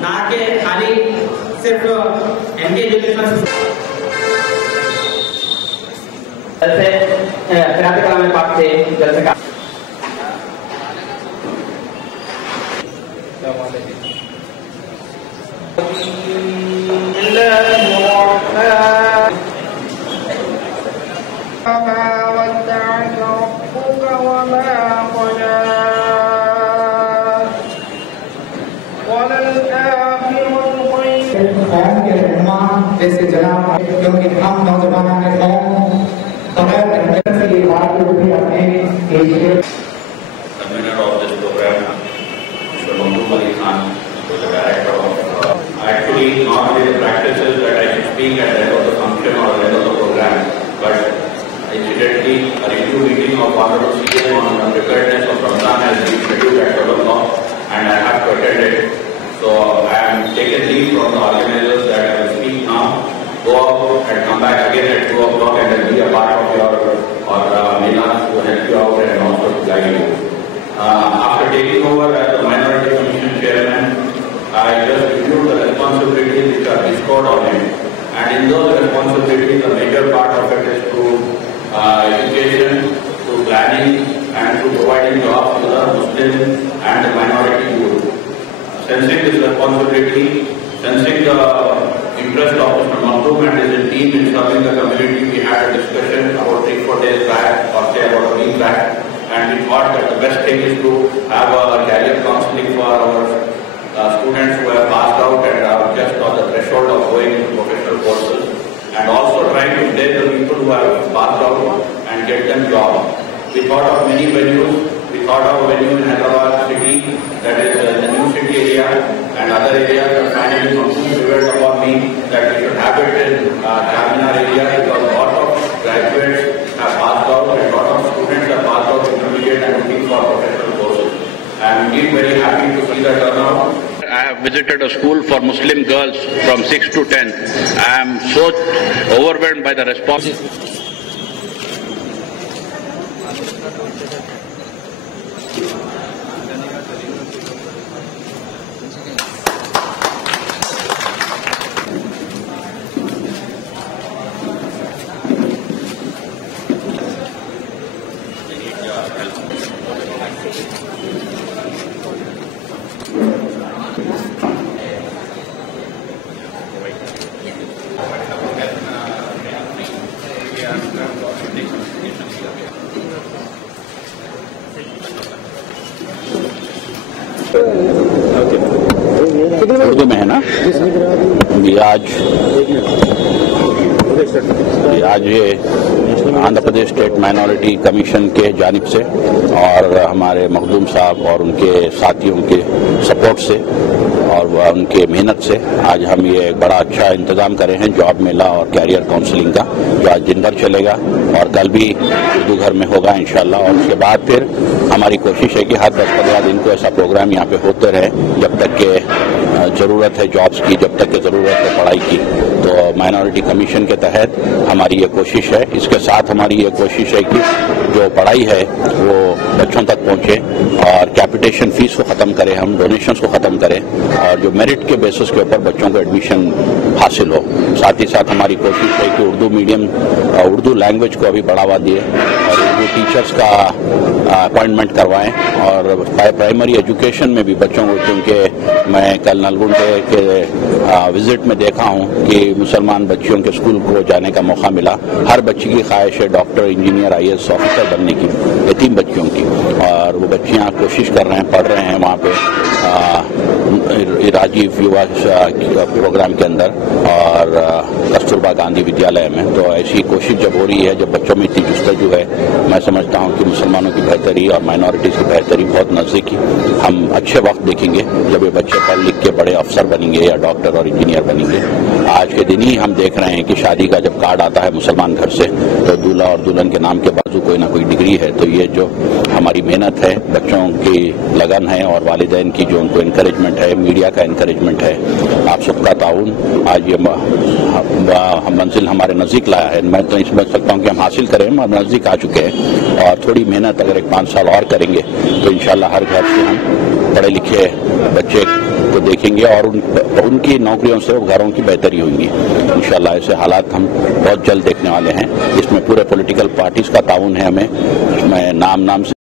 نہ کہ خالی صرف ایم کے ایجوکیشن جیسے قرأت کلام پاک سے جلسے کا جیسے جناب کیونکہ ہم نوجوانوں نے قوم بغیر سے یہ بات کو بھی اپنے convener of this program, Mr. Mahmood Ali Khan, who is the director of. Actually, normally the practice is that I should speak at the end of the function or the end of the program, but incidentally, a review meeting of Honorable CM on the preparedness of Ramadan has been scheduled at 12 o'clock, and I have to attend it. So I am taken leave from the organizers that I will speak now, go out and come back again at 2 o'clock and then be a part of your Mela to help you out and also to guide you. After taking over as the Minority Commission Chairman, I just reviewed the responsibilities which are bestowed on him. And in those responsibilities, the major part of it is to education, to planning and to providing jobs to the Muslim and the minority youth. Sensing this responsibility, sensing the interest of Mr. Maktoum and his team in serving the community, we had a discussion about 3-4 days back, or say about a week back, and we thought that the best thing is to have a career counseling for our students who have passed out and are just on the threshold of going into professional courses, and also trying to place the people who have passed out and get them jobs. We thought of many venues. We thought of a venue in Hyderabad city, that is the new city area, and other areas. And finally, Maktoum prevailed upon me that we should have it in Charminar area, because a lot of graduates have passed out and a lot of students have passed out intermediate and looking for professional courses. I am indeed very happy to see the turnout. I have visited a school for Muslim girls from 6 to 10. I am so overwhelmed by the response. Urdu میں ہے نا آج یہ Andhra Pradesh state minority commission کے جانب سے اور ہمارے مخدوم صاحب اور ان کے ساتھیوں کے سپورٹ سے اور ان کے محنت سے آج ہم یہ بڑا اچھا انتظام کرے ہیں جاب میلہ اور کیریئر کاؤنسلنگ کا، جو آج دن بھر چلے گا اور کل بھی اردو گھر میں ہوگا انشاءاللہ. اور اس کے بعد پھر ہماری کوشش ہے کہ ہر 10-15 دن کو ایسا پروگرام یہاں پہ ہوتے رہے جب تک کہ ضرورت ہے جابس کی، جب تک کہ ضرورت ہے پڑھائی کی. تو مائنورٹی کمیشن کے تحت ہماری یہ کوشش ہے. اس کے ساتھ ہماری یہ کوشش ہے کہ جو پڑھائی ہے وہ بچوں تک پہنچے اور کیپیٹیشن فیس کو ختم کریں، ہم ڈونیشنز کو ختم کریں اور جو میرٹ کے بیسس کے اوپر بچوں کو ایڈمیشن حاصل ہو. ساتھ ہی ساتھ ہماری کوشش ہے کہ اردو میڈیم اردو لینگویج کو ابھی بڑھاوا دیں اور اردو ٹیچرز کا اپائنٹمنٹ کروائیں اور پرائمری ایجوکیشن میں بھی بچوں کو، کیونکہ میں کل نلگنڈے کے وزٹ میں دیکھا ہوں کہ مسلمان بچیوں کے اسکول کو جانے کا موقع ملا. ہر بچی کی خواہش ہے ڈاکٹر، انجینئر، IAS آفیسر بننے کی، یتیم بچیوں کی، اور وہ بچیاں کوشش کر رہے ہیں، پڑھ رہے ہیں وہاں پہ راجیو یووا پروگرام کے اندر اور کستوربا گاندھی ودیالیہ میں. تو ایسی کوشش جب ہو رہی ہے، جب بچوں میں اتنی جستجو ہے، میں سمجھتا ہوں کہ مسلمانوں کی بہتری اور مائنورٹیز کی بہتری بہت نزدیک ہی. ہم اچھے وقت دیکھیں گے جب یہ بچے پڑھ لکھ کے بڑے افسر بنیں گے یا ڈاکٹر اور انجینئر بنیں گے. آج کے دن ہی ہم دیکھ رہے ہیں کہ شادی کا جب کارڈ آتا ہے مسلمان گھر سے تو دولہا اور دلہن کے نام کے بازو کوئی نہ کوئی ڈگری ہے. تو یہ جو ہماری محنت ہے, بچوں کی لگن ہے اور والدین کی جو ان کو انکریجمنٹ ہے, میڈیا کا انکریجمنٹ ہے, آپ سب کا تعاون آج یہ منزل ہمارے نزدیک لایا ہے. میں تو سمجھ سکتا ہوں کہ ہم حاصل کریں, ہم نزدیک آ چکے ہیں اور تھوڑی محنت اگر 5 سال اور کریں گے تو انشاءاللہ ہر گھر سے ہم پڑھے لکھے بچے کو دیکھیں گے اور ان کی نوکریوں سے گھروں کی بہتری ہوئیں گی انشاءاللہ. ایسے حالات ہم بہت جلد دیکھنے والے ہیں. اس میں پورے پولیٹیکل پارٹیز کا تعاون ہے. ہمیں میں نام سے